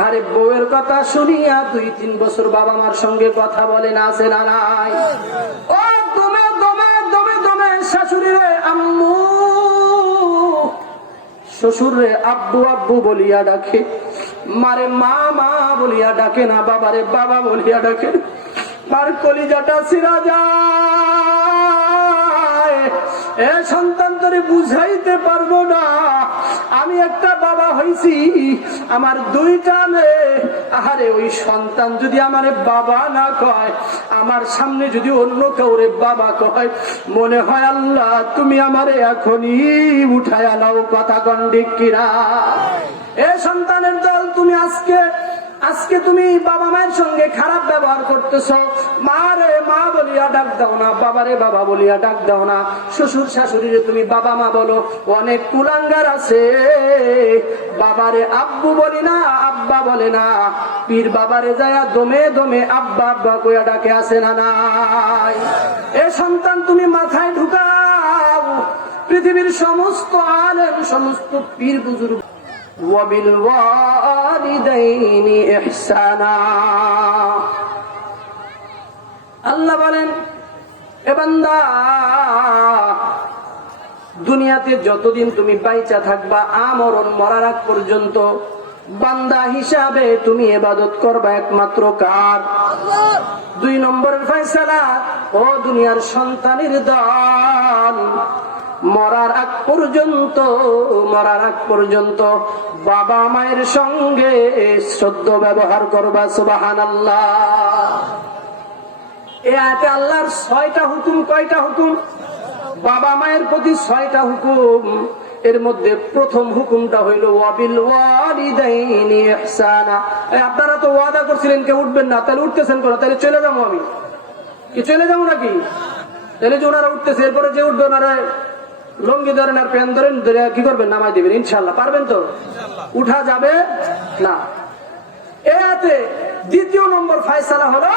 আরে বউয়ের কথা শুনিয়া 2-3 বছর বাবা মার সঙ্গে কথা বলে না, আছে না নাই? ও দমে দমে দমে দমে শাশুড়ি রে আম্মু, শ্বশুর রে আব্বু আব্বু বলিয়া ডাকে, মারে মা মা বলিয়া ডাকে না, বাবারে বাবা বলিয়া ডাকে। মার কলিজাটা ছিঁড়া যায়। এ সন্তান তোরে বুঝাইতে পারবো না, আমি একটা বাবা হইছি, আমার 2টা মেয়ে। আহারে ওই সন্তান যদি আমারে বাবা না কয়, আমার সামনে যদি অন্য কাউরে বাবা কয়, মনে হয় আল্লাহ তুমি আমারে এখনই উঠায়া নাও। কথা কন ঠিক কিনা? এ সন্তানের দল, তুমি আজকে তুমি বাবা মায়ের সঙ্গে খারাপ ব্যবহার করতেছো। মা রে মা বলিয়া ডাক দাও না, বাবারে বাবা বলিয়া ডাক দাও না, শ্বশুর শাশুড়িরে তুমি বাবা মা বলো। অনেক কুলাঙ্গার আছে, বাবারে আব্বু বলি না, আব্বা বলে না, পীর বাবারে যায়া দমে দমে আব্বা আব্বা কইয়া ডাকে, আছে না নাই? এ সন্তান তুমি মাথায় ঢুকাও, পৃথিবীর সমস্ত আলেম, সমস্ত পীর বুজুর্গ ওয়াবিলওয়ালিদাইনি ইহসানা, আল্লাহ বলেন এ বান্দা, দুনিয়াতে যতদিন তুমি বাইচা থাকবা, আমরণ মরার আগ পর্যন্ত বান্দা হিসাবে তুমি ইবাদত করবা একমাত্র কার? 2 নম্বরের ফয়সালা, ও দুনিয়ার সন্তানের দল, মরার আগ পর্যন্ত বাবা মায়ের সঙ্গে শ্রদ্ধ ব্যবহার করবা। সুবহানাল্লাহ। এই আয়াতে আল্লাহর 6টা হুকুম। কয়টা হুকুম? বাবা মায়ের প্রতি 6টা হুকুম। এর মধ্যে প্রথম হুকুমটা হইল ওয়াবিল ওয়ালিদাইনি ইহসানা। আপনারা তো ওয়াদা করছিলেন কেউ উঠবেন না, তাহলে উঠতেছেন কেন? তাহলে চলে যাবো আমি কি? চলে যাবো নাকি? তাহলে যে ওনারা উঠতেছে, এরপরে যে উঠবে ওনারা লঙ্গি ধরেন আর প্যান ধরেন, ধরে কি করবেন? নামাই দিবেন ইনশাল্লাহ। পারবেন তো? উঠা যাবে না। এতে 2য় নম্বর ফয়সালা হলো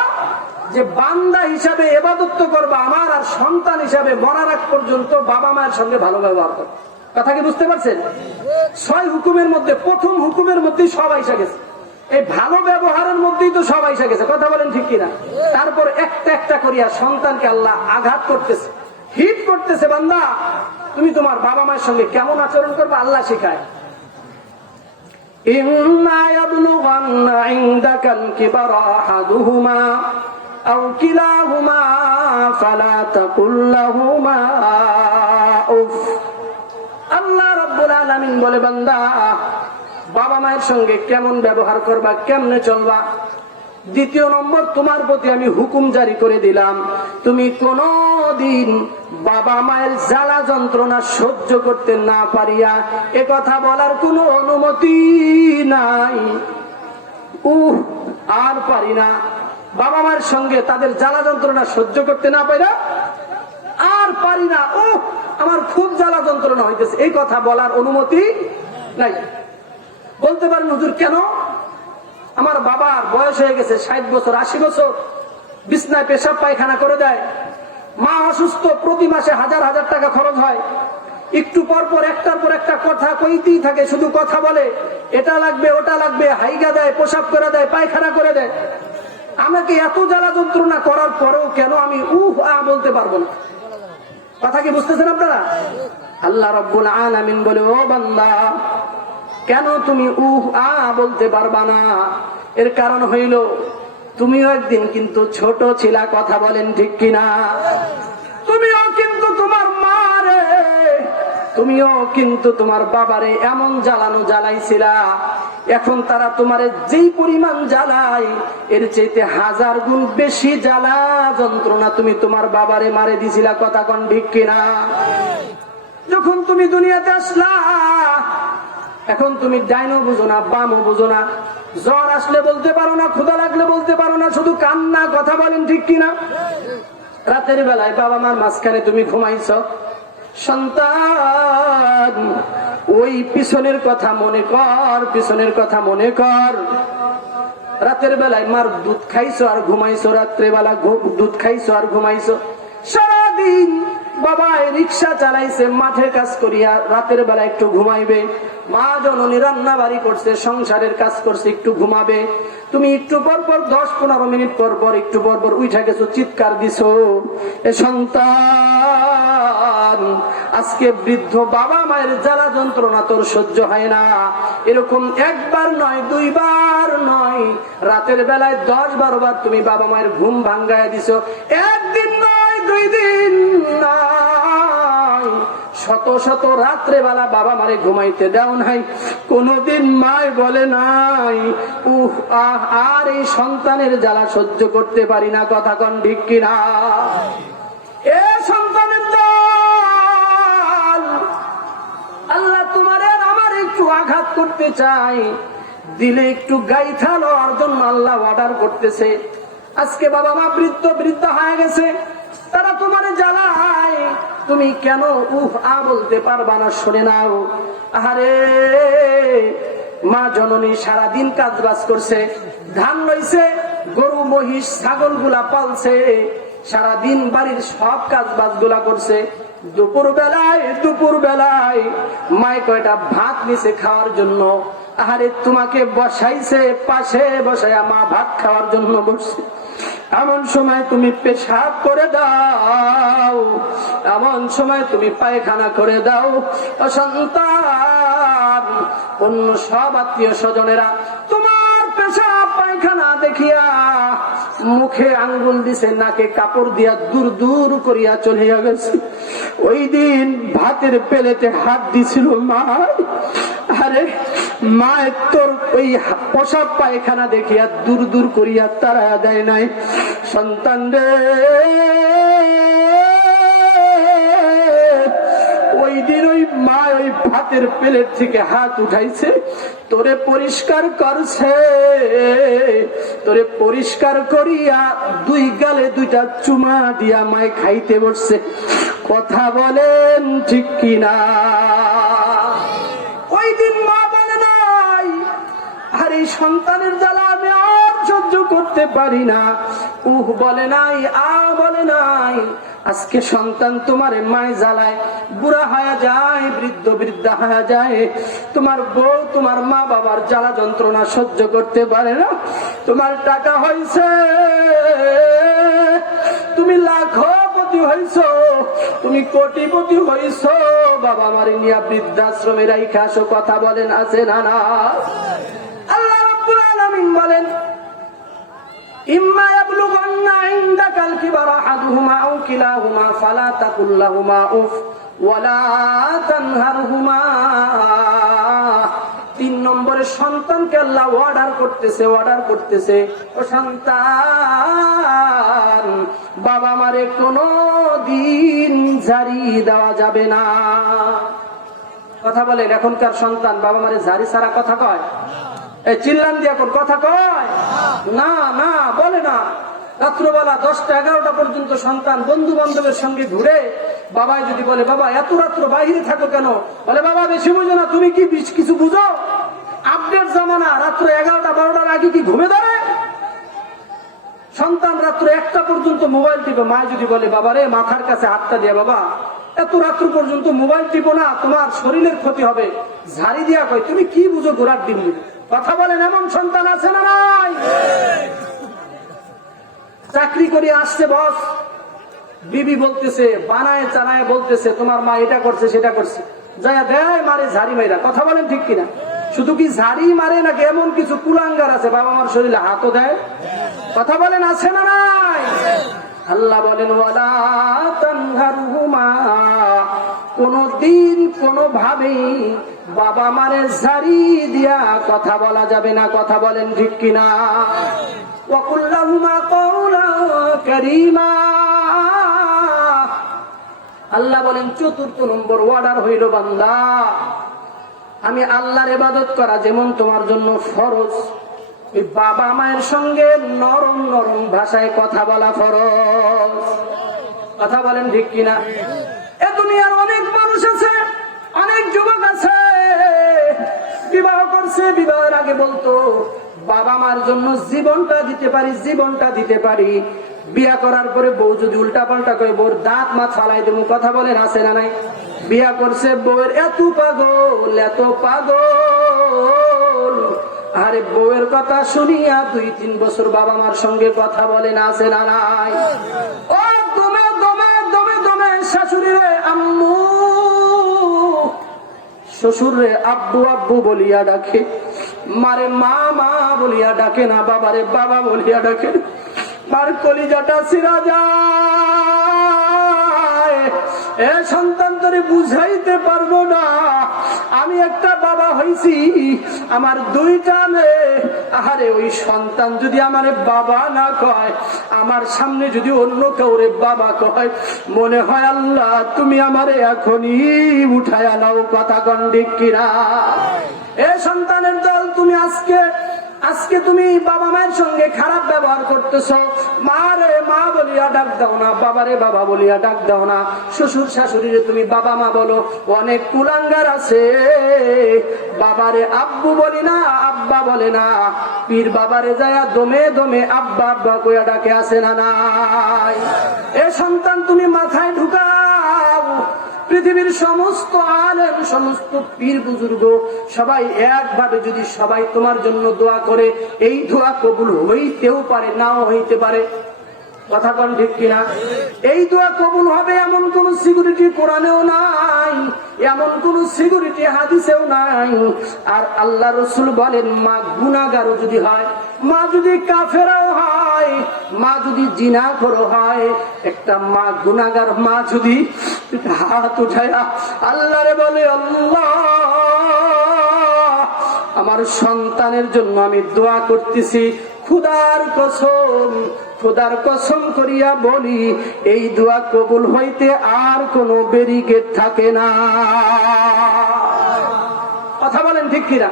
যে বান্দা হিসাবে ইবাদত করবা আমার, আর সন্তান হিসাবে মরার আগ পর্যন্ত বাবা মায়ের সঙ্গে ভালো ব্যবহার করবা। কথা কি বুঝতে পারছেন? 6 হুকুমের মধ্যে প্রথম হুকুমের মধ্যেই সব আইসা গেছে, এই ভালো ব্যবহারের মধ্যেই তো সব আইসা গেছে। কথা বলেন ঠিক কিনা? তারপর একটা একটা করিয়া সন্তানকে আল্লাহ আঘাত করতেছে, হিট করতেছে। বান্দা তুমি তোমার বাবা মায়ের সঙ্গে কেমন আচরণ করবে আল্লাহ শেখায়। ইম্মা ইয়াবলুগান্না ইনদাকাল কিবারা আহাদুহুমা আও কিলাহুমা ফালা তাকুল লাহুমা উফ। আল্লাহ রাব্বুল আলামিন বলে, বান্দা বাবা মায়ের সঙ্গে কেমন ব্যবহার করবা, কেমনে চলবা। 2য় নম্বর, তোমার প্রতি আমি হুকুম জারি করে দিলাম, তুমি কোনদিন বাবা মায়ের জ্বালা যন্ত্রণা সহ্য করতে না পারিয়া এ কথা বলার কোনো অনুমতি নাই। আর পারি না, বাবা মায়ের সঙ্গে তাদের জ্বালা যন্ত্রণা সহ্য করতে না পারিয়া আর পারি না, আমার খুব জ্বালা যন্ত্রণা হইতেছে, এই কথা বলার অনুমতি নাই। বলতে পারেন হুজুর কেন? আমার বাবার বয়স হয়ে গেছে 60 বছর 80 বছর, বিছনায় পেশাব পায়খানা করে দেয়, মা অসুস্থ, প্রতি মাসে হাজার হাজার টাকা খরচ হয়, একটু পর পর একটার পর একটা কথা কইতেই থাকে, শুধু কথা বলে, এটা লাগবে ওটা লাগবে, হাইগা দেয়, পেশাব করে দেয়, পায়খানা করে দেয়। আমাকে এত জ্বালা যন্ত্রণা করার পরেও কেন আমি বলতে পারবো না? কথা কি বুঝতেছেন আপনারা? আল্লাহ রাব্বুল আলামিন বলে, ও বান্দা কেন তুমি বলতে পারবা না? এর কারণ হইল তুমিও একদিন কিন্তু ছোট ছিলা। কথা বলেন ঠিক কিনা? তুমিও কিন্তু তোমার মারে, তুমিও কিন্তু তোমার বাবারে এমন জ্বালানো জ্বালাইছিলা, এখন তারা তোমারে যেই পরিমাণ জ্বালায় এর চাইতে 1000 গুণ বেশি জ্বালা যন্ত্রণা তুমি তোমার বাবারে মারে দিছিলা। কথা কন ঠিক কিনা? যখন তুমি দুনিয়াতে আসলা, এখন তুমি ডাইনও বুঝো না, বামও বুঝো না, জ্বর আসলে বলতে পারো না, ক্ষুধা লাগলে বলতে পারো না, শুধু কান্না। কথা বলেন ঠিক কিনা? রাতের বেলায় বাবা মার মাঝখানে তুমি ঘুমাইছ। সন্তান ওই পিছনের কথা মনে কর, পিছনের কথা মনে কর। রাতের বেলায় মার দুধ খাইছো আর ঘুমাইছো, রাত্রে বেলা দুধ খাইছো আর ঘুমাইছো, সারাদিন বাবা রিক্সা চালাইছে, মাঠে কাজ করিয়া রাতের বেলা একটু ঘুমাইবে, মা জননী রান্না বাড়ি করছে, সংসারের কাজ করছে, একটু ঘুমাবে। তুমি একটু পর পর 10-15 মিনিট পর পর একটু পর পর উঠা গেছো, চিৎকার দিছো, এ সন্তান আজকে বৃদ্ধ বাবা মায়ের জ্বালা যন্ত্রণা তোর সহ্য হয় না। এরকম একবার নয়, দুইবার নয়, রাতের বেলায় 10-12 বার তুমি বাবা মায়ের ঘুম ভাঙ্গায় দিছো। একদিন নয়, 2 দিন নয়, শত শত রাত্রে বেলা বাবা মারে ঘুমাইতে দাও নাই, কোনদিন মায় বলে নাই উহ আহ আর এই সন্তানের জ্বালা সহ্য করতে পারি না। কথা কন ঠিক কিনা? এ সন্তানের দল, আল্লাহ তোমার আমার একটু আঘাত করতে চাই, দিলে একটু গাইথা লওয়ার জন্য আল্লাহ অর্ডার করতেছে। আজকে বাবা মা বৃদ্ধ হয়ে গেছে, তারা তোমার জ্বালায়, তুমি কেন উহ আ বলতে পারবা না? শুনে নাও, আহারে মা জননী সারাদিন কাজ বাজ করছে, ধান লইছে, গরু মহিষ ছাগল গুলা পালছে, সারাদিন বাড়ির সব কাজ বাজ গুলা করছে। দুপুর বেলায় মায় কয়টা ভাত নিছে খাওয়ার জন্য, আহারে তোমাকে বসাইছে, পাশে বসাইয়া মা ভাত খাওয়ার জন্য বসছে। এমন সময় তুমি পেশাব করে দাও, এমন সময় তুমি পায়খানা করে দাও। সন্তান, অন্য সব আত্মীয় স্বজনেরা তোমার পেশাব পায়খানা দেখিয়া মুখে আঙ্গুল দিছে, নাকে কাপড় দিয়া দূর দূর করিয়া চলিয়া গেছে। ওই দিন ভাতের প্লেটে হাত দিছিল মা, আরে মায়ের তোর ওই পেশাব পায়খানা দেখিয়া দূর দূর করিয়া তারা দেয় নাই। সন্তান রে, ওই দিন ওই মা ওই ভাতের প্লেট থেকে হাত উঠাইছে, তোরে পরিষ্কার করছে, তোরে পরিষ্কার করিয়া 2 গালে 2টা চুমা দিয়া মায় খাইতে বসছে। কথা বলেন ঠিক কিনা? ওই দিন মা বলে নাই আর এই সন্তানের জ্বালা আমি আর সহ্য করতে পারি না, উহ বলে নাই, আ বলে নাই। আজকে সন্তান তোমার মায় জ্বালায় বুড়া হয়ে যায়, বৃদ্ধা হয়ে যায়। তোমার বউ তোমার মা বাবার জ্বালা যন্ত্রণা সহ্য করতে পারে না। তোমার টাকা হয়েছে, তুমি লাখপতি হইছ, তুমি কোটিপতি হইছ, বাবা মারি নিয়া বৃদ্ধাশ্রমে রাইখা আসো। কথা বলেন আছে না? না। আল্লাহ রাব্বুল আলামিন বলেন, ইম্মা ইয়াবলুগান্না ইনদাকাল কিবারা আহাদুহুমা আও কিলাহুমা ফালা তাকুল লাহুমা উফ ওয়ালা তানহারহুমা। 3 নম্বরে সন্তানকে আল্লাহ অর্ডার করতেছে, ও সন্তান, বাবা মারে কোনো দিন ঝাড়ি দেওয়া যাবে না। কথা বলেন, এখনকার সন্তান বাবা মারে ঝাড়ি ছাড়া কথা কয়? চিল্লান দিয়ে এখন কথা কয় না, না বলে না। রাত্রবেলা 10টা-11টা পর্যন্ত সন্তান বন্ধু বান্ধবের সঙ্গে ঘুরে, বাবাই যদি বলে বাবা এত রাত্র বাইরে থাকো কেন, বলে বাবা বেশি বুঝো না, তুমি কি কিছু বুঝো? আপডেট জামানা, রাত্র 11টা-12টার আগে কি ঘুমে ধরে? সন্তান রাত্র 1টা পর্যন্ত মোবাইল টিপে। মা যদি বলে বাবা রে মাথার কাছে হাতটা দিয়ে, বাবা এত রাত্র পর্যন্ত মোবাইল টিপো না, তোমার শরীরের ক্ষতি হবে, ঝাড়ি দিয়া কয় তুমি কি বুঝো ঘোরার দিন? কথা বলেন, এমন সন্তান আছে না নাই? চাকরি করে আসছে বস, বিবি বলতেছে, বানায় চানায় বলতেছে তোমার মা এটা করছে সেটা করছে, যায় দেয় মারে ঝাড়ি মাইরা। কথা বলেন ঠিক কিনা? শুধু কি ঝাড়ি মারে নাকি এমন কিছু কুলাঙ্গার আছে বাবা মার শরীরে হাতও দেয়? কথা বলেন আছে না নাই? আল্লাহ বলেন, ওয়ালা তানহারহুমা, কোনদিন কোনোভাবেই বাবা মারে ঝাড়ি দিয়া কথা বলা যাবে না। কথা বলেন ঠিক কিনা? ওয়াকুল লাহুমা কাওলান কারীমা। আল্লাহ বলেন 4র্থ নম্বর অর্ডার হইল, বান্দা আমি আল্লাহর ইবাদত করা যেমন তোমার জন্য ফরজ, ওই বাবা মায়ের সঙ্গে নরম নরম ভাষায় কথা বলা ফরজ। কথা বলেন ঠিক কিনা? এ দুনিয়ার অনেক মানুষ আছে, অনেক যুবক আছে, বিবাহ করছে, বিবাহের আগে বলতো বাবা মার জন্য জীবনটা দিতে পারি, জীবনটা দিতে পারি। বিয়া করার পরে বউ যদি উল্টা পাল্টা করে বউর দাঁত মা ফালাই দেবো, কথা বলেন আছে না নাই? বিয়া করছে বউয়ের এত পাগল, এত পাগল, আরে বউয়ের কথা শুনিয়া 2-3 বছর বাবা মার সঙ্গে কথা বলেন আছে না নাই? ও দমে দমে দমে দমে শাশুড়ি রে আম্মু, শ্বশুর রে আব্বু আব্বু বলিয়া ডাকে, মারে মা মা বলিয়া ডাকে না, বাবারে বাবা বলিয়া ডাকে। আর কলিজাটা ছিঁড়া যায়। এ সন্তান তোরে বুঝাইতে পারবো না, আমি একটা বাবা হইছি, আমার 2টা মেয়ে। আহারে ওই সন্তান যদি আমারে বাবা না কয়, আমার সামনে যদি অন্য কাউরে বাবা কয়, মনে হয় আল্লাহ তুমি আমারে এখনই উঠায়া নাও, কথা কন ঠিক কিনা? এ সন্তানের দল, তুমি আজকে তুমি বাবা মায়ের সঙ্গে খারাপ ব্যবহার করতেছো। মা রে মা বলিয়া ডাক দাও না, বাবারে বাবা বলিয়া ডাক দাও না। শ্বশুর শাশুড়িরে তুমি বাবা মা বলো। অনেক কুলাঙ্গার আছে, বাবারে আব্বু বলি না, আব্বা বলে না, পীর বাবারে যায় দমে দমে আব্বা আব্বা কইয়া ডাকে, আছে না নাই? এ সন্তান তুমি মাথায় ঢুকাও, পৃথিবীর সমস্ত আলেম, সমস্ত পীর বুজুর্গ সবাই একভাবে যদি সবাই তোমার জন্য দোয়া করে, এই দোয়া কবুল হইতেও পারে, নাও হইতে পারে, কথা কোন ঠিক কিনা? এই দোয়া কবুল হবে এমন কোন সিকিউরিটি কোরআনেও নাই, এমন কোন সিকিউরিটি হাদিসেও নাই। আর আল্লাহ রাসূল বলেন, মা গুনাহগারও যদি হয়, মা যদি কাফেরাও হয়, মা যদি জিনাখোর হয়, একটা মা গুনাহগার মা যদি হাত উঠায়া আল্লাহরে বলে, আল্লাহ আমার সন্তানের জন্য আমি দোয়া করতেছি, খোদার কসম করিয়া বলি, এই দোয়া কবুল হইতে আর কোনো ব্যারিকেড থাকে না, কথা বলেন ঠিক কিনা?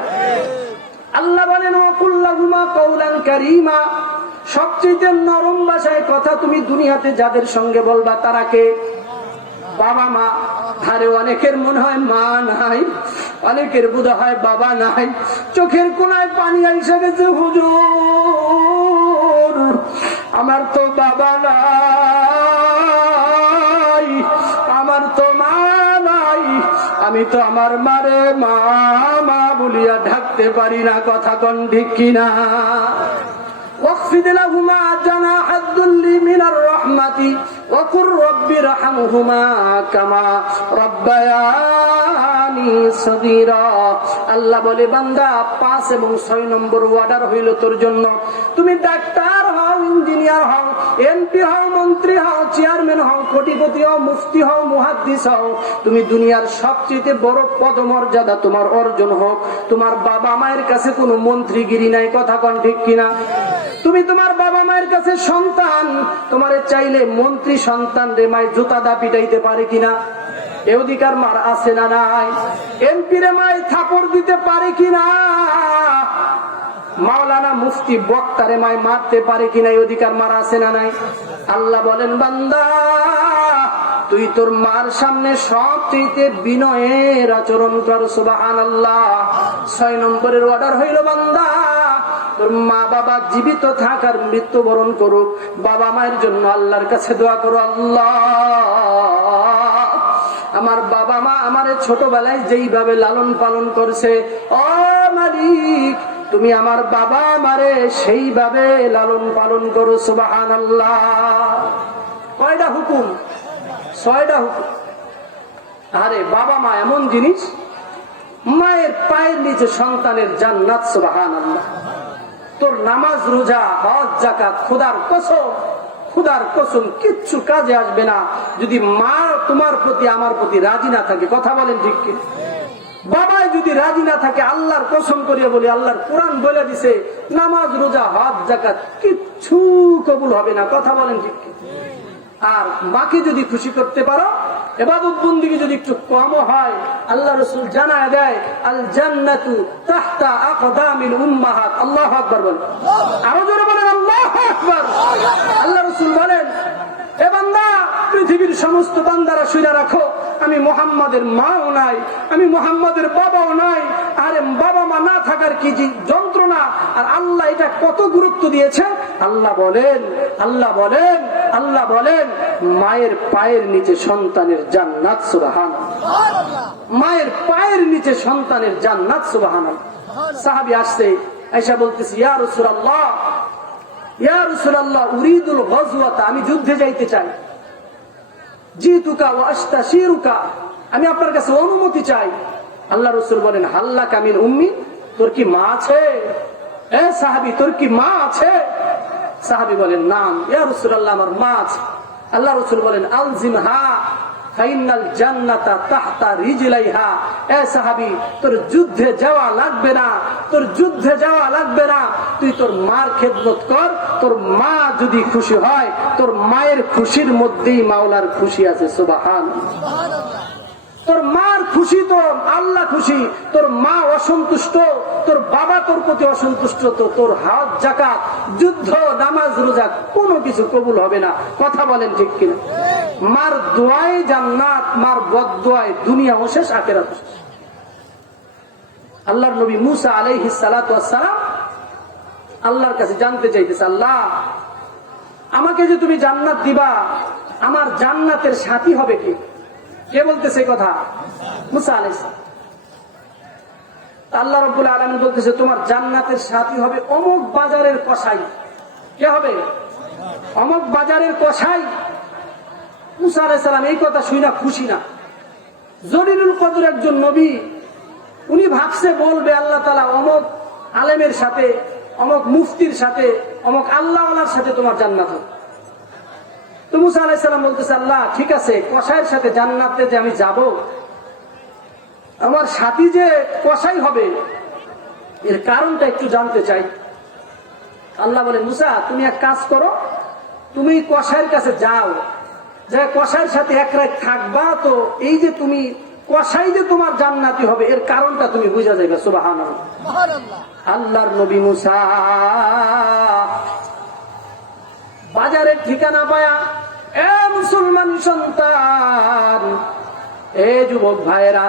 আল্লাহ বলেন, ওয়াকুল লাহুমা কওলান কারীমা, সবচেয়ে নরম ভাষায় কথা তুমি দুনিয়াতে যাদের সঙ্গে বলবা তারা কে? বাবা মা। আরে অনেকের মনে হয় মা নাই, অনেকের বোধ হয় বাবা নাই, চোখের কোনায় পানি আইসা গেছে, হুজুর আমার তো বাবা নাই, আমার তো মা নাই, আমি তো আমার মারে মা মা বলিয়া ঢাকতে পারি না, কথা কোন ঠিক কিনা? واخفض لهما جناح الذل من الرحمة وقل رب ارحمهما كما ربياني صغيرا। আল্লাহ বলে, বান্দা 5 এবং 6 নম্বর অর্ডার হইল তোর জন্য। তুমি ডাক্তার হও, ইঞ্জিনিয়ার হও, এমপি হও, মন্ত্রী হও, চেয়ারম্যান হও, কোটিপতি হও, মুফতি হও, মুহাদ্দিস হও, তুমি দুনিয়ার সবচেয়ে বড় পদমর্যাদা তোমার অর্জন হোক, তোমার বাবা মায়ের কাছে কোনো মন্ত্রীগিরি নাই, কথা কোন ঠিক কিনা? তুমি তোমার বাবা মায়ের কাছে সন্তান, তোমারে চাইলে মন্ত্রী সন্তান রে মায় জুতা দা পিটাইতে পারে কিনা? এ অধিকার মার আছে না নাই? এমপি রে মায় থাপড় দিতে পারে কিনা? মাওলানা মুফতি বক্তারে মায় মারতে পারে কিনা? এই অধিকার মার আছে না নাই? আল্লাহ বলেন, বান্দা তুই তোর মার সামনে সবচেয়ে বিনয়ের আচরণ কর, সুবহানাল্লাহ। 6 নম্বরের অর্ডার হইল, বান্দা তোর মা বাবা জীবিত থাকার মৃত্যুবরণ করুক, বাবা মায়ের জন্য আল্লাহর কাছে দোয়া করো, আল্লাহ আমার বাবা মা আমারে ছোটবেলায় যেইভাবে লালন পালন করছে, ও মালিক তুমি আমার বাবা মারে সেইভাবে লালন পালন করো, সুবহানাল্লাহ। কয়টা হুকুম? 6টা হুকুম। আরে বাবা মা এমন জিনিস, মায়ের পায়ের নিচে সন্তানের জান্নাত, সুবহানাল্লাহ। তোর নামাজ রোজা হজ যাকাত খোদার কসম কিচ্ছু কাজে আসবে না যদি মা তোমার প্রতি আমার প্রতি রাজি না থাকে, কথা বলেন ঠিক কি? বাবাই যদি রাজি না থাকে, আল্লাহর কসম করিয়া বলি, আল্লাহর কোরআন বলে দিছে নামাজ রোজা হজ যাকাত কিচ্ছু কবুল হবে না, কথা বলেন ঠিক কি? আর মাকে যদি খুশি করতে পারো, ইবাদত বন্দেগী যদি একটু কমও হয়, আল্লাহ রাসূল জানায় দেয়, আল জান্নাতু তাহতা আকদামিল উম্মাহাত। আল্লাহু আকবার বলেন, আরো জোরে বলেন আল্লাহু আকবার। আল্লাহ রাসূল বলেন, এ বান্দা পৃথিবীর সমস্ত বান্দারা শুনে রাখো, আমি মুহাম্মাদের মাও নাই, আমি মুহাম্মাদের বাবাও নাই। আরে বাবা মা না থাকার কি যন্ত্রণা, আর আল্লাহ এটা কত গুরুত্ব দিয়েছে। আল্লাহ বলেন মায়ের পায়ের নিচে সন্তানের জান্নাত, সুবহানাল্লাহ। মায়ের পায়ের নিচে সন্তানের জান্নাত, সুবহানাল্লাহ। সাহাবী আসছে, আয়েশা বলতেছে, ইয়া রাসূলুল্লাহ উরিদুল গজওয়াতা, আমি যুদ্ধে যাইতে চাই। জিতুকা ওয়া আস্তাশিরুকা, আমি আপনার কাছে অনুমতি চাই। আল্লাহ রাসূল বলেন, হাল্লাকা মিন উম্মি, তোর কি মা আছে? এ সাহাবী, তোর কি মা আছে? সাহাবী বলেন, নাম ইয়া রাসূলুল্লাহ, আমার মা আছে। আল্লাহ রাসূল বলেন, আলজিমহা ফাইনাল জান্নাতা তাহতা রিজলাইহা। এ সাহাবী, তোর যুদ্ধে যাওয়া লাগবে না, তোর যুদ্ধে যাওয়া লাগবে না, তুই তোর মার খেদমত কর। তোর মা যদি খুশি হয়, তোর মায়ের খুশির মধ্যেই মাওলার খুশি আছে, সুবহানাল্লাহ। তোর মার খুশি তো আল্লাহ খুশি। তোর মা অসন্তুষ্ট, তোর বাবা তোর প্রতি অসন্তুষ্ট, তো তোর হজ যাকাত যুদ্ধ নামাজ রোজা কোনো কিছু কবুল হবে না। কথা বলেন ঠিক কিনা? মার দোয়ায় জান্নাত, মার বদদোয়ায় দুনিয়া শেষ, আখিরাত শেষ। আল্লাহর নবী মুসা আলাইহিস সালাতু ওয়াস সালাম আল্লাহর কাছে জানতে চাইতেছে, আল্লাহ আমাকে যে তুমি জান্নাত দিবা, আমার জান্নাতের সাথী হবে কে? কে বলতেছে এই কথা? মুসা আলাইহিস সালাম। আল্লাহ রাব্বুল আলামিন বলতেছে, তোমার জান্নাতের সাথী হবে অমুক বাজারের কসাই। কে হবে? অমুক বাজারের কসাই। মুসা আলাইহিস সালাম এই কথা শুনে খুশি না। জলিলুল কদর একজন নবী, উনি ভাবছে বলবে আল্লাহ তাআলা অমুক আলেমের সাথে, অমুক মুফতির সাথে, অমুক আল্লাহওয়ালার সাথে তোমার জান্নাত হবে। তো মুসা আলাইহিস সালাম বলতেছে, আল্লাহ ঠিক আছে, কসাইয়ের সাথে জান্নাতে যে আমি যাব, আমার সাথী যে কসাই হবে, এর কারণটা একটু জানতে চাই। আল্লাহ বলেন, মুসা তুমি এক কাজ করো, তুমি কসাইয়ের কাছে যাও, যে কসাইয়ের সাথে এক রাত থাকবা, তো এই যে তুমি কসাই যে তোমার জান্নাতি হবে, এর কারণটা তুমি বুঝা যাবে, সুবহানাল্লাহ। আল্লাহর নবী মুসা বাজারের ঠিকানা পায়া, এ মুসলমান সন্তান, এ যুবক ভাইরা,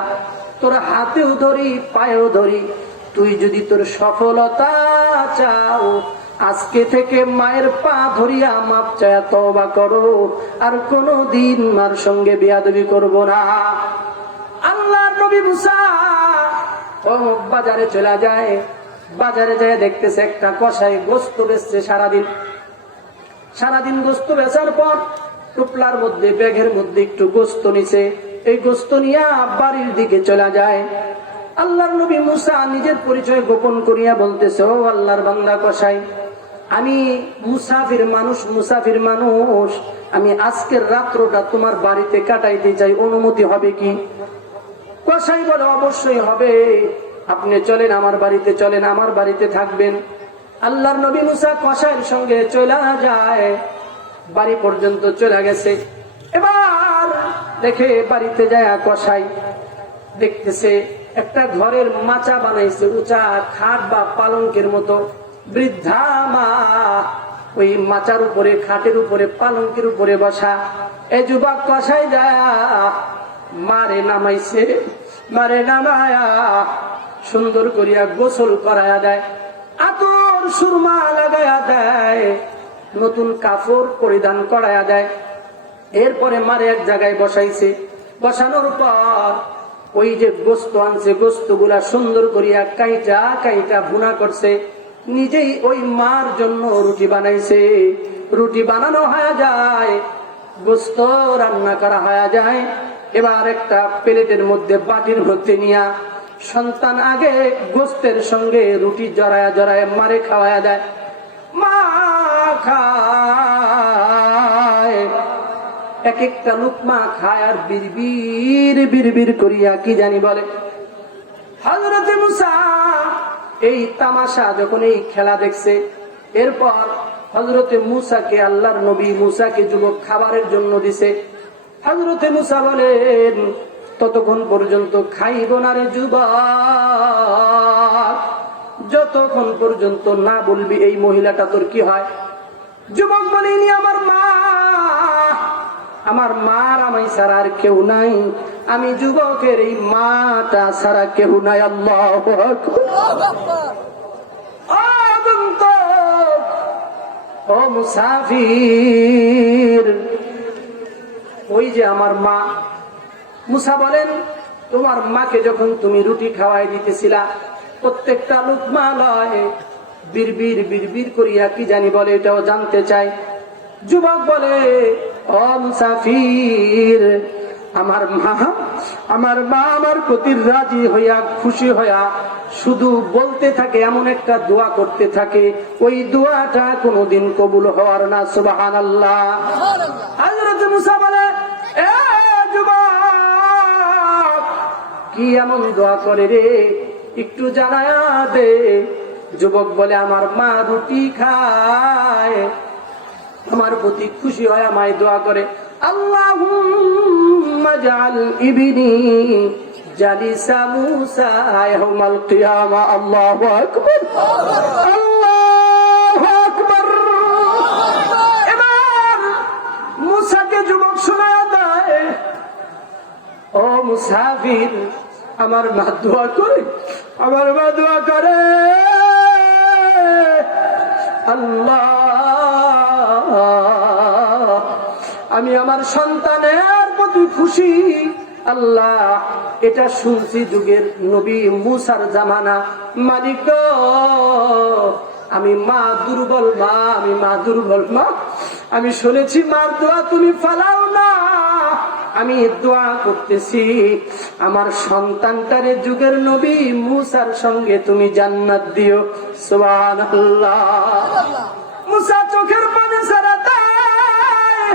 তোর হাতেও ধরি পায়েও ধরি, তুই যদি তোর সফলতা চাও, আজকে থেকে মায়ের পা ধরিয়া মাপ চায়া তওবা করো, আর কোনদিন মার সঙ্গে বেয়াদবি করব না। আল্লাহর নবী মুসা বাজারে চলে যায়। বাজারে যায় দেখতেছে একটা কসাই গোস্ত বেচছে সারাদিন গোস্ত বেচার পর টুপলার মধ্যে, ব্যাগের মধ্যে একটু গোস্ত নিছে। এই গোস্ত নিয়ে বাড়ির দিকে চলে যায়। আল্লাহর নবী মুসা নিজের পরিচয় গোপন করিয়া বলতেছে, ও আল্লাহর বান্দা কসাই, আমি মুসাফির মানুষ, আমি আজকের রাত্রটা তোমার বাড়িতে কাটাইতে চাই, অনুমতি হবে কি? কসাই বলে, অবশ্যই হবে, আপনি চলেন আমার বাড়িতে, চলেন আমার বাড়িতে থাকবেন। আল্লাহর নবী মুসা কসাইয়ের সঙ্গে চলে যায়, বাড়ি পর্যন্ত চলে গেছে। এবার দেখে বাড়িতে যায় কসাই, দেখতেছে একটা ঘরের মাচা বানাইছে, উঁচা খাট বা পালঙ্কের মতো। বৃদ্ধা মা ওই মাচার উপরে, খাটের উপরে, পালঙ্কের উপরে বসা। এই যুবক কসাই যায় মারে নামাইছে, মারে নামায়া সুন্দর করিয়া গোসল করায়া দেয়, আতর সুরমা লাগায়া দেয়, নতুন কাপড় পরিধান করায়া দেয়। এরপরে মারে এক জায়গায় বসাইছে। বসানোর পর ওই যে গোস্ত আনছে, গোস্ত গুলা সুন্দর করিয়া কাইটা ভুনা করছে। নিজেই ওই মার জন্য রুটি বানাইছে। রুটি বানানো হয়ে যায়, গোস্ত রান্না করা হয়ে যায়। এবার একটা প্লেটের মধ্যে, বাটির মধ্যে নিয়া সন্তান আগে গোস্তের সঙ্গে রুটি জড়ায় মারে খাওয়ায়া দেয়। মা খায়, এক একটা লুকমা খায় আর বিড়বিড় করিয়া কি জানি বলে। হযরত মুসা এই তামাশা, যখন এই খেলা দেখছে, এরপর হযরতে মুসাকে, আল্লাহর নবী মুসাকে যুবক খাবারের জন্য দিছে। হযরতে মুসা বলেন, ততক্ষণ পর্যন্ত খাইব না রে যুবক, যতক্ষণ পর্যন্ত না বলবি এই মহিলাটা তোর কি হয়। যুবক বলেনি, আমার মার আমি ছাড়া আর কেউ নাই, আমি যুবকের এই মাটা ছাড়া কেউ নাই। আল্লাহু আকবার। ও ও মুসাফির, ওই যে আমার মা। মুসা বলেন, তোমার মাকে যখন তুমি রুটি খাওয়াই দিতেছিলা, প্রত্যেকটা লুকমা লয় বিড়বিড় বিড়বিড় করিয়া কি জানি বলে, এটাও জানতে চাই। যুবক বলে, ও মুসাফির, আমার মা আমার প্রতি রাজি হইয়া খুশি হইয়া শুধু বলতে থাকে, এমন একটা দোয়া করতে থাকে, ওই দোয়াটা কোনোদিন কবুল হওয়ার না। সুবহানাল্লাহ। হযরত মুসা বলে, এ যুবক, কি এমন দোয়া করে রে, একটু জানায়া দে। যুবক বলে, আমার মা রুটি খায়, আমার প্রতি খুশি হয়, আমায় দোয়া করে, আল্লাহুম্মা জাআল ইবনি জালিসা মুসা ইয়াউমাল কিয়ামা। আল্লাহু আকবার, আল্লাহু আকবার। এবার মুসাকে যুবক শোনায়া দেয়, ও মুসাফির, আমার মা দোয়া করে, আমার মা দোয়া করে, আল্লাহ, আমি আমার সন্তানের প্রতি খুশি। আল্লাহ, এটা শুনছি যুগের নবী মুসার জামানা। মালিক গো, আমি মা দুর্বল, মা, আমি শুনেছি মার দোয়া তুমি ফালাও না। আমি দোয়া করতেছি, আমার সন্তানটারে যুগের নবী মুসার সঙ্গে তুমি জান্নাত দিও। সুবহানাল্লাহ। মুসা চোখের পানি ছাড়া দেয়,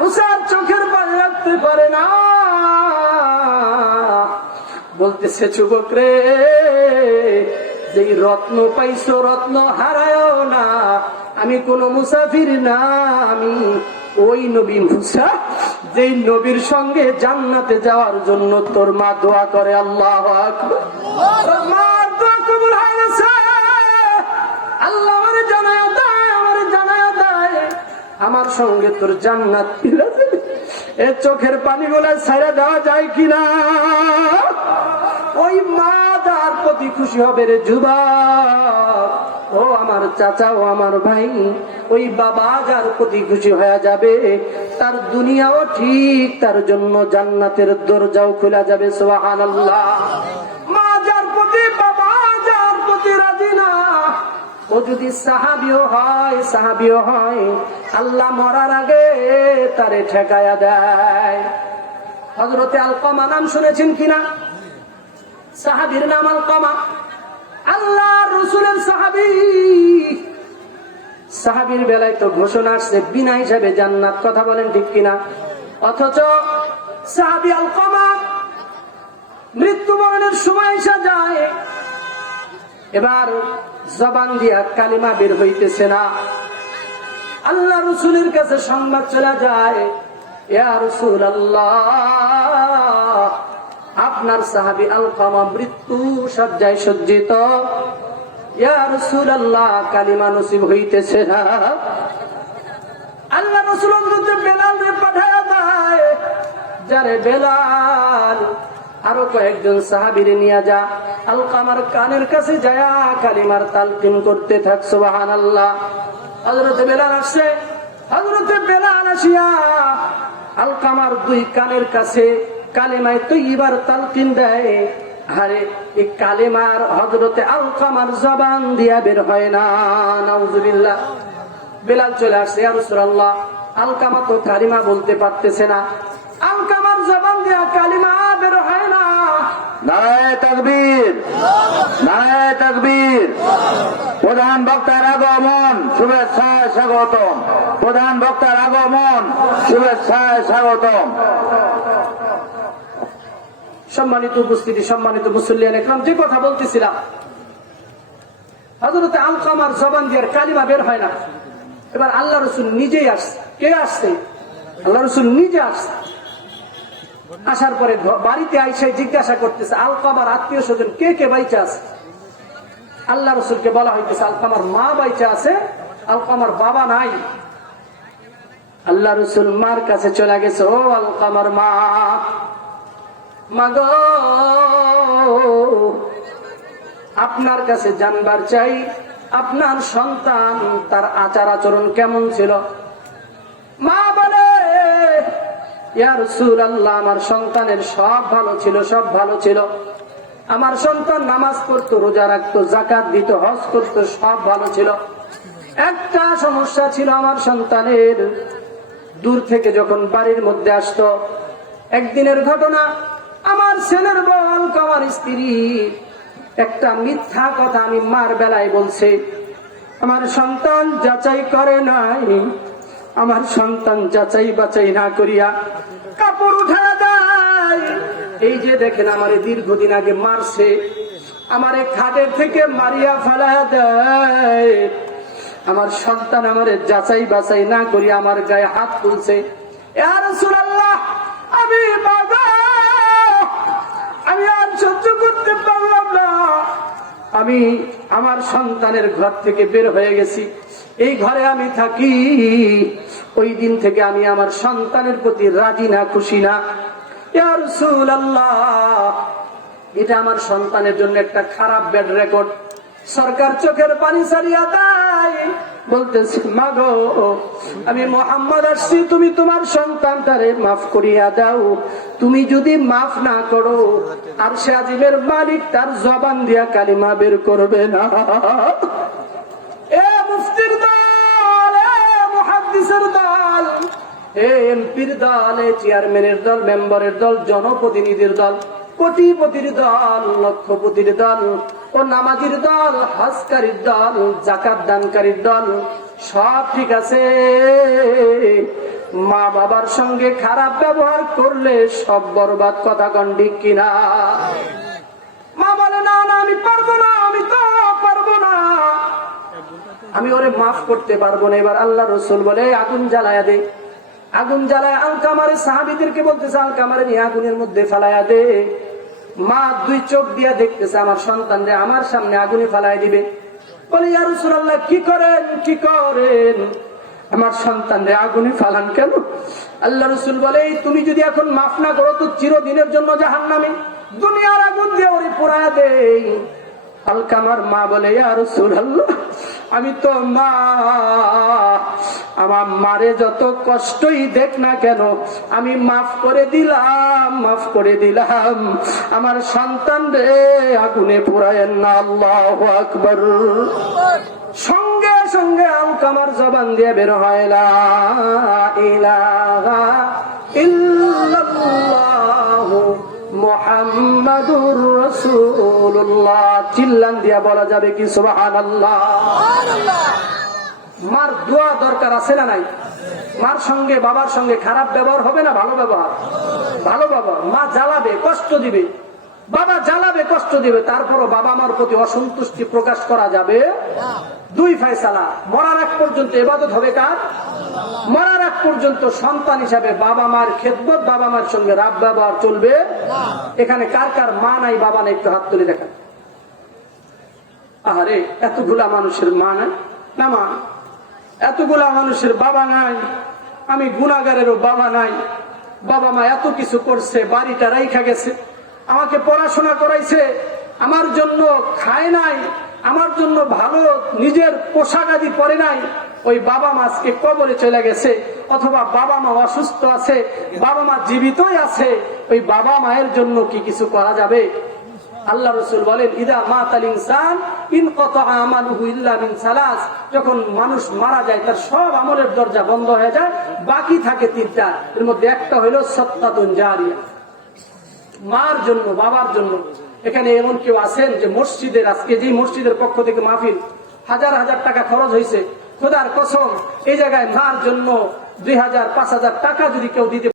মুসার চোখের পানি রাখতে পারে না। বলতেছে, যুবক রে, যেই রত্ন পাইছো রত্ন হারায়ও না। আমি কোন মুসাফির না, আমি ওই নবী মুসা, যেই নবীর সঙ্গে জান্নাতে যাওয়ার জন্য তোর মা দোয়া করে। আল্লাহু আকবার। মার দোয়া কবুল হয়ে গেছে। আল্লাহ আমারে জানায়া দেয়, আমার সঙ্গে তোর জান্নাত মিলে যাবে। এ চোখের পানিগুলা ছাইড়া দেওয়া যায় কিনা? ওই মা যার প্রতি খুশি হবে রে যুবক, ও আমার চাচা, ও আমার ভাই, ওই বাবা যার প্রতি খুশি হয়ে যাবে, তার দুনিয়াও ঠিক, তার জন্য জান্নাতের দরজাও খোলা যাবে। সুবহানাল্লাহ। মা যার প্রতি, বাবা যার প্রতি রাজি না, ও যদি সাহাবীও হয়, আল্লাহ মরার আগে তারে ঠেকায়া দেয়। হযরতে আলকামা নাম শুনেছেন কিনা? সাহাবীর নাম আলকামা, আল্লাহ রাসূলের সাহাবী। সাহাবীর বেলায় তো ঘোষণা আসছে বিনা হিসাবে জান্নাত, কথা বলেন ঠিক কিনা? অথচ সাহাবী আলকামা মৃত্যুবরণের সময় এসে যায়, এবার জবান দিয়া কালিমা বের হইতেছে না। আল্লাহ রাসূলের কাছে সংবাদ চলে যায়, ইয়া রাসূলুল্লাহ, আপনার সাহাবী আলকামা মৃত্যু শয্যায় সজ্জিত। ইয়া রাসূলুল্লাহ, কালিমা নসিব হইতেছে না। আল্লাহ রাসূল হযরত বেলালকে পাঠায়া দেয়, যারে বেলাল, আরো কয়েকজন সাহাবীরে নিয়ে যা, আলকামার কানের কাছে যায়া কালিমার তালকিন করতে থাক। সুবহানাল্লাহ। হযরত বেলাল আসছে, হযরত বেলাল আসিয়া আলকামার দুই কানের কাছে কালেমায়ে তয়্যিবার তালকিন দেয়। আরে এই কালেমার হযরতে আলকামার জবান দিয়া বের হয় না। নাউজুবিল্লাহ। বেলাল চলে আসছে, ইয়া রাসূলুল্লাহ, আলকামা তো কালিমা বলতে পারতেছে না, আলকামার জবান দিয়া কালিমা বের হয় না। নারায়ে তাকবীর, নারায়ে তাকবীর। প্রধান বক্তার আগমন, শুভেচ্ছায় স্বাগতম। প্রধান বক্তার আগমন, শুভেচ্ছায় স্বাগতম। সম্মানিত উপস্থিতি, সম্মানিত মুসল্লিয়ান ইকরাম, যে কথা বলতেছিলাম, হযরত আলকামার জবান দিয়ে কালিমা বের হয় না। এবার আল্লাহ রাসূল নিজেই আসছে। কে আসছে? আল্লাহ রাসূল নিজে আসছে। আসার পরে বাড়িতে আইসা জিজ্ঞাসা করতেছে, আলকামার আত্মীয় স্বজন কে কে বাইচা আছে? আল্লাহ রাসূলকে বলা হইতেছে, আলকামার মা বাইচা আছে, আলকামার বাবা নাই। আল্লাহ রাসূল মার কাছে চলে গেছে, ও আলকামার মা, মাগো, আপনার কাছে জানবার চাই, আপনার সন্তান তার আচার আচরণ কেমন ছিল? মা বলে, ইয়া রাসূলুল্লাহ, আমার সন্তানের সব ভালো ছিল, সব ভালো ছিল। আমার সন্তান নামাজ পড়তো, রোজা রাখতো, যাকাত দিত, হজ করতো, সব ভালো ছিল। একটা সমস্যা ছিল আমার সন্তানের, দূর থেকে যখন বাড়ির মধ্যে আসতো, একদিনের ঘটনা, আমার ছেলের বল আমার স্ত্রী একটা মিথ্যা কথা আমি মার বেলায় বলছে। আমার সন্তান যাচাই করে নাই, আমার সন্তান যাচাই বাছাই না করিয়া কাপড় উঠা দেয়। এই যে দেখেন, আমারে দীর্ঘদিন আগে মারছে, আমারে খাটের থেকে মারিয়া ফেলা দেয়। আমার সন্তান আমারে যাচাই বাছাই না করিয়া আমার গায়ে হাত তুলছে। ইয়া রাসূলুল্লাহ, আমি বাবা, আমি আর সহ্য করতে পারলাম না। আমি আমার সন্তানের ঘর থেকে বের হয়ে গেছি, এই ঘরে আমি থাকি। ওই দিন থেকে আমি আমার সন্তানের প্রতি রাজি না, খুশি না। ইয়া রাসূলুল্লাহ, এটা আমার সন্তানের জন্য একটা খারাপ ব্যাড রেকর্ড। সরকার চোখের পানি ছাড়িয়া দেয়, বলতেছে, মা গো, আমি মুহাম্মদ আসছি, তুমি তোমার সন্তানটারে মাফ করিয়া দাও। তুমি যদি মাফ না করো, আর সে আজিমের মালিক তার জবান দিয়া কালিমা বের করবে না। এ মুফতির দল, এ মুহাদ্দিসের দল, এ এমপির দল, এ চেয়ারম্যানের দল, মেম্বারের দল, জনপ্রতিনিধির দল, কোটিপতির দল, লক্ষপতির দল, ও নামাজির দল, হজকারীর দল, যাকাত দানকারীর দল, সব ঠিক আছে। মা বাবার সঙ্গে খারাপ ব্যবহার করলে সব বরবাদ। কথা কন ঠিক কিনা? মা বলে, না না, আমি পারবো না, আমি তো পারবো না, আমি ওরে মাফ করতে পারবো না। এবার আল্লাহ রসুল বলে, আগুন জ্বালায়া দে। আগুন জ্বালায় আলকামারে সাহাবীদেরকে বলতেছে, আলকামারে নিয়ে আগুনের মধ্যে ফালাইয়া দে। মা দুই চোখ দিয়া দেখতেছে আমার সন্তান যে আমার সামনে আগুনে ফালাই দিবে। বলে, ইয়া রাসূলুল্লাহ, কি করেন, কি করেন? আমার সন্তান রে আগুনে ফালান কেন? আল্লাহ রসুল বলে, তুমি যদি এখন মাফ না করো তো চিরদিনের জন্য জাহান্নামে, দুনিয়ার আগুন দিয়ে ওরে পোড়ায়া দেই। আলকামার মা বলে, ইয়া রাসূলুল্লাহ, আমি তো মা, আমার মারে যত কষ্টই দেখ না কেন, আমি মাফ করে দিলাম, মাফ করে দিলাম। আমার সন্তান রে আগুনে পোড়ায়েন না। আল্লাহু আকবার। সঙ্গে সঙ্গে আলকামার জবান দিয়ে বের হয়, লা ইলাহা ইল্লাল্লাহু মুহাম্মাদুর রাসূলুল্লাহ। চিল্লান দিয়া বলা যাবে কি সুবহানাল্লাহ? মার দোয়া দরকার আছে না নাই? মার সঙ্গে বাবার সঙ্গে খারাপ ব্যবহার হবে না ভালো ব্যবহার? ভালো ব্যবহার। মা জ্বালাবে, কষ্ট দিবে, বাবা জ্বালাবে, কষ্ট দিবে, তারপরও বাবা মার প্রতি অসন্তুষ্টি প্রকাশ করা যাবে। দুই ফয়সালা, মরার আগ পর্যন্ত ইবাদত হবে কার? মরার আগ পর্যন্ত সন্তান হিসাবে বাবা মার খেদমত, বাবা মার সঙ্গে রাব ব্যবহার চলবে। এখানে কার কার মা নাই, বাবা নাই, একটু হাত তুলে দেখান। আহারে, এতগুলা মানুষের মা নাই না, মা, এতগুলা মানুষের বাবা নাই। আমি গুনাহগারেরও বাবা নাই। বাবা মা এত কিছু করছে, বাড়িটা রাইখা গেছে, আমাকে পড়াশোনা করাইছে, আমার জন্য খায় নাই, আমার জন্য ভালো নিজের পোশাক আদি পরে নাই। ওই বাবা মা আজকে কবরে চলে গেছে, অথবা বাবা মা অসুস্থ আছে, বাবা মা জীবিতই আছে। ওই বাবা মায়ের জন্য কি কিছু করা যাবে? আল্লাহ রসুল বলেন, ইদা মাতাল ইনসান ইনকাতা আমালুহু ইল্লা মিন সালাস। যখন মানুষ মারা যায় তার সব আমলের দরজা বন্ধ হয়ে যায়, বাকি থাকে তিনটা। এর মধ্যে একটা হলো সাদকাতুন জারিয়া, মার জন্য, বাবার জন্য। এখানে এমন কেউ আছেন যে মসজিদের, আজকে যে মসজিদের পক্ষ থেকে মাহফিল, হাজার হাজার টাকা খরচ হয়েছে, খোদার কসম এই জায়গায় মার জন্য 2000-5000 টাকা যদি কেউ দিতে